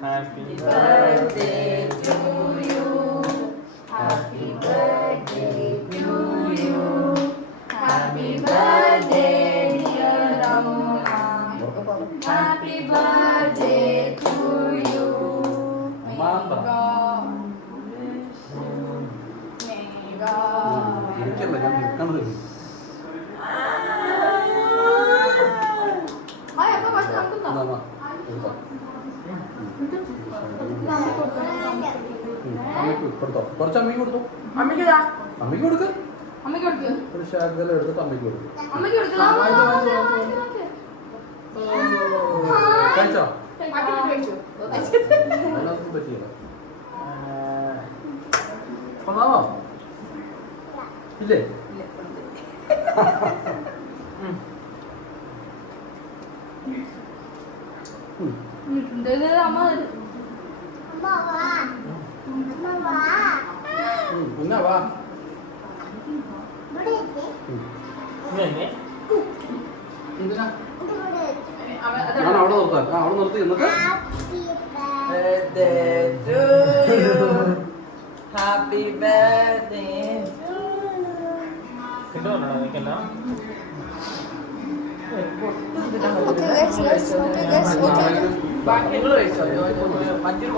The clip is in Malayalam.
Happy birthday to you. Happy birthday to you. Happy birthday dear Ramona. Happy birthday to you. May God കുറച്ച് അമ്മയ്ക്ക് കൊടുത്തു. അമ്മയ്ക്ക് കൊടുക്ക്. ഒരു ശകലം എടുത്തിട്ട് അമ്മയ്ക്ക് കൊടുക്കും. കഴിച്ചോ? അതിനകത്ത് പറ്റിയില്ല. കൊള്ളാമോ? ഇല്ലേ? എന്നാ വാ. എന്തിനാ ഞാൻ അവിടെ നിർത്താൻ? അവിടെ നിർത്തി എന്നിട്ട് ഹാപ്പി ബർത്ത്ഡേ ബാക്കി നിങ്ങൾ കഴിച്ചോ?